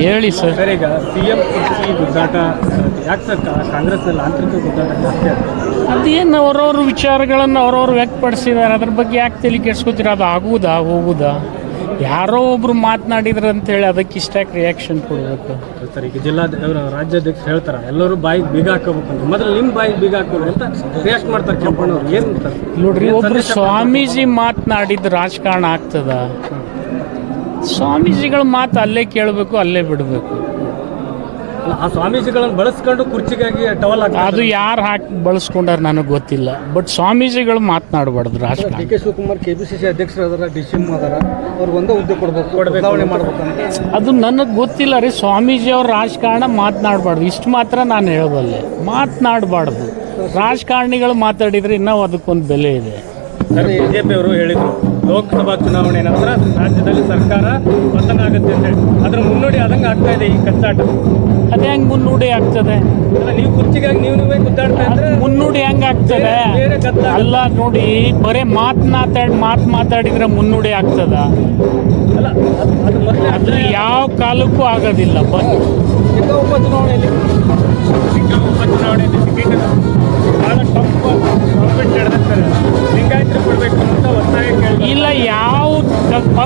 ಹೇಳಿ sir sir ಈಗ C M ಕುರ್ಚಿ ಗುದ್ದಾಟ ಯಾಕೆ ಸರ್ ಕಾಂಗ್ರೆಸ್ ಕಾಂಗ್ರೆಸ್ನಲ್ಲಿ ಆಂತರಿಕ ಗುದ್ದಾಟ ಜಾಸ್ತಿ ಆಗ್ತದೆ ಅದೇನು ಅವ್ರವ್ರ ವಿಚಾರಗಳನ್ನು ಅವ್ರವ್ರು ವ್ಯಕ್ತಪಡಿಸಿದ್ದಾರೆ? ಅದ್ರ ಬಗ್ಗೆ ಯಾಕೆ ತಲೆ ಕೆಡ್ಸ್ಕೊತೀರ? ಅದು ಆಗುವುದಾ ಹೋಗುದಾ ಯಾರೋ ಒಬ್ರು ಮಾತನಾಡಿದ್ರು ಅಂತೇಳಿ ಅದಕ್ಕೆ ಇಷ್ಟಾಗಿ ರಿಯಾಕ್ಷನ್ ಕೊಡಬೇಕು. ಸರ್ ಈಗ ಜಿಲ್ಲಾ ರಾಜ್ಯಾಧ್ಯಕ್ಷ ಹೇಳ್ತಾರೆ ಎಲ್ಲರೂ ಬಾಯಿಗೆ ಬೀಗ ಹಾಕೋಬೇಕು ಅಂತ. ಮೊದಲು ನಿಮ್ಮ ಬಾಯಿಗೆ ಬೀಗ ಹಾಕೋರು ಅಂತ ರಿಯಾಕ್ಟ್ ಮಾಡ್ತಾರೆ ಕೆಂಪಣ್ಣವ್ರು. ಏನು ನೋಡ್ರಿ ಒಬ್ರು ಸ್ವಾಮೀಜಿ ಮಾತನಾಡಿದ ರಾಜಕಾರಣ ಆಗ್ತದ? ಸ್ವಾಮೀಜಿಗಳ ಮಾತು ಅಲ್ಲೇ ಕೇಳಬೇಕು ಅಲ್ಲೇ ಬಿಡಬೇಕು. ಆ ಸ್ವಾಮೀಜಿಗಳನ್ನು ಬಳಸ್ಕೊಂಡು ಕುರ್ಚಿಗಾಗಿ ಟವಲ್ ಅದು ಯಾರು ಹಾಕಿ ಬಳಸ್ಕೊಂಡಾರ ನನಗೆ ಗೊತ್ತಿಲ್ಲ. ಬಟ್ ಸ್ವಾಮೀಜಿಗಳು ಮಾತನಾಡಬಾರ್ದು ರಾಷ್ಟ್ರ D K Shivakumar K P C C ಅಧ್ಯಕ್ಷರು ಅದಾರ ಡಿ ಸಿ ಎಂ ಅದಾರ ಅವ್ರಿಗೆ ಒಂದೇ ಹುದ್ದೆ ಕೊಡಬೇಕು ಬದಲಾವಣೆ ಮಾಡ್ಬೇಕಂತ ಅದು ನನಗೆ ಗೊತ್ತಿಲ್ಲ ರೀ ಸ್ವಾಮೀಜಿ ಅವ್ರ ರಾಜಕಾರಣ ಮಾತನಾಡಬಾರ್ದು. ಇಷ್ಟು ಮಾತ್ರ ನಾನು ಹೇಳಬಲ್ಲೆ. ಮಾತನಾಡಬಾರ್ದು. ರಾಜಕಾರಣಿಗಳು ಮಾತಾಡಿದ್ರೆ ಇನ್ನೂ ಅದಕ್ಕೊಂದು ಬೆಲೆ ಇದೆ. ಸರ್ ಬಿಜೆಪಿ ಅವರು ಹೇಳಿದ್ರು ಲೋಕಸಭಾ ಚುನಾವಣೆ ನಂತರ ರಾಜ್ಯದಲ್ಲಿ ಸರ್ಕಾರ ಪತನ ಆಗುತ್ತೆ ಅಂತ ಹೇಳಿ. ಅದ್ರ ಮುನ್ನೋಡಿ ಆದಂಗೆ ಆಗ್ತಾ ಇದೆ ಈ ಕಚ್ಚಾಟ. ಅದೇ ಹೆಂಗೆ ಮುನ್ನುಡಿ ಆಗ್ತದೆ. ಅಲ್ಲ ನೀವು ಕುರ್ಚಿಗಾಗಿ ನೀವು ನೀವೇ ಗುದ್ದಾಡ್ತಾ ಇದ್ರೆ ಮುನ್ನುಡಿ ಹೆಂಗ್ ಆಗ್ತದೆ. ಅಲ್ಲ ನೋಡಿ ಬರೀ ಮಾತು ಮಾತಾಡಿ ಮಾತು ಮಾತಾಡಿದ್ರೆ ಮುನ್ನುಡಿ ಆಗ್ತದ. ಅಲ್ಲ ಅದು- ಅದು ಮೊದಲೇ ಅದು ಯಾವ ಕಾಲಕ್ಕೂ ಆಗೋದಿಲ್ಲ. ಬಂದು ಈಗ ಉಪಚುನಾವಣೆಯಲ್ಲಿ ಸಿಕ್ಕ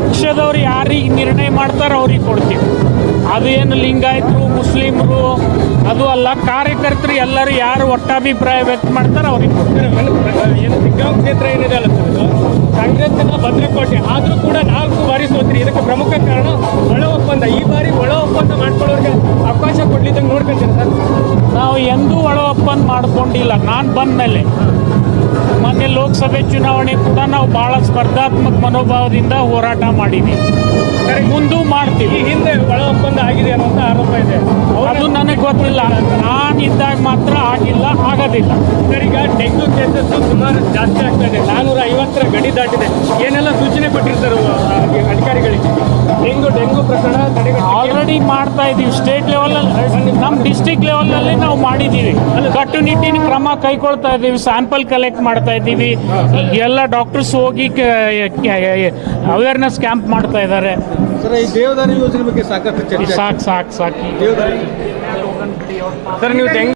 ಪಕ್ಷದವ್ರು ಯಾರಿಗೆ ನಿರ್ಣಯ ಮಾಡ್ತಾರೋ ಅವ್ರಿಗೆ ಕೊಡ್ತೀವಿ. ಅದು ಏನು ಲಿಂಗಾಯತರು ಮುಸ್ಲಿಮರು ಅದು ಅಲ್ಲ ಕಾರ್ಯಕರ್ತರು ಎಲ್ಲರೂ ಯಾರು ಒಟ್ಟಾಭಿಪ್ರಾಯ ವ್ಯಕ್ತ ಮಾಡ್ತಾರೆ ಅವ್ರಿಗೆ ಏನು ಸಿಗ್ಗಾಂವ್ ಕ್ಷೇತ್ರ ಏನಿದೆ ಅಲ್ಲ ಸರ್ ಇದು? ಕಾಂಗ್ರೆಸ್ಸಿನ ಭದ್ರಕೋಟೆ ಆದರೂ ಕೂಡ ನಾಲ್ಕು ಬಾರಿ ಸೋತ್ರಿ. ಇದಕ್ಕೆ ಪ್ರಮುಖ ಕಾರಣ ಒಳ ಒಪ್ಪಂದ. ಈ ಬಾರಿ ಒಳ ಒಪ್ಪಂದ ಮಾಡ್ಕೊಳ್ಳೋರಿಗೆ ಅವಕಾಶ ಕೊಡ್ಲಿದ್ದಂಗೆ ನೋಡ್ಕೊಂತೀರಿ ಸರ್? ನಾವು ಎಂದೂ ಒಳ ಒಪ್ಪಂದ ಮಾಡ್ಕೊಂಡಿಲ್ಲ. ನಾನು ಬಂದ ಮೇಲೆ ಮೊನ್ನೆ ಲೋಕಸಭೆ ಚುನಾವಣೆ ಕೂಡ ನಾವು ಬಹಳ ಸ್ಪರ್ಧಾತ್ಮಕ ಮನೋಭಾವದಿಂದ ಹೋರಾಟ ಮಾಡಿದ್ದೀವಿ ಮುಂದೂ ಮಾಡ್ತೀವಿ. ಹಿಂದೆ ಒಳ ಒಪ್ಪಂದ ಆಗಿದೆ ಅನ್ನೋಂಥ ಆರೋಪ ಇದೆ. ಅದು ನನಗೆ ಗೊತ್ತಿಲ್ಲ. ನಾನು ಇದ್ದಾಗ ಮಾತ್ರ ಆಗಿಲ್ಲ ಆಗೋದಿಲ್ಲ. ಸರ್ ಈಗ ಡೆಂಗ್ಯೂ ಕೇಸಸ್ ಸುಮಾರು ಜಾಸ್ತಿ ಆಗ್ತಾ ಇದೆ. ನಾನೂರ ಐವತ್ತರ ಗಡಿ ದಾಟಿದೆ. ಏನೆಲ್ಲ ಸೂಚನೆ ಕೊಟ್ಟಿರ್ತಾರೆ ಡೆಂಗು ಡೆಂಗು ಪ್ರಕರಣ ತಡೆಗಟ್ಟ ಆಲ್ರೆಡಿ ಮಾಡ್ತಾ ಇದ್ದೀವಿ. ಸ್ಟೇಟ್ ಲೆವೆಲಲ್ಲಿ ನಮ್ಮ ಡಿಸ್ಟಿಕ್ ಲೆವೆಲ್ನಲ್ಲಿ ನಾವು ಮಾಡಿದ್ದೀವಿ. ಕಟ್ಟುನಿಟ್ಟಿನ ಕ್ರಮ ಕೈಗೊಳ್ತಾ ಇದ್ದೀವಿ. ಸ್ಯಾಂಪಲ್ ಕಲೆಕ್ಟ್ ಮಾಡ್ತಾ ಇದ್ದೀವಿ. ಎಲ್ಲ ಡಾಕ್ಟರ್ಸ್ ಹೋಗಿ ಅವೇರ್ನೆಸ್ ಕ್ಯಾಂಪ್ ಮಾಡ್ತಾ ಇದ್ದಾರೆ. ಸರ್ ಈ ದೇವದಾರಿ ಯೋಜನೆ ಬಗ್ಗೆ ಸಾಕಷ್ಟು ಚರ್ಚೆ ಸಾಕು ಸಾಕು ಸಾಕು. ದೇವದಾರಿ? ಸರ್ ನೀವು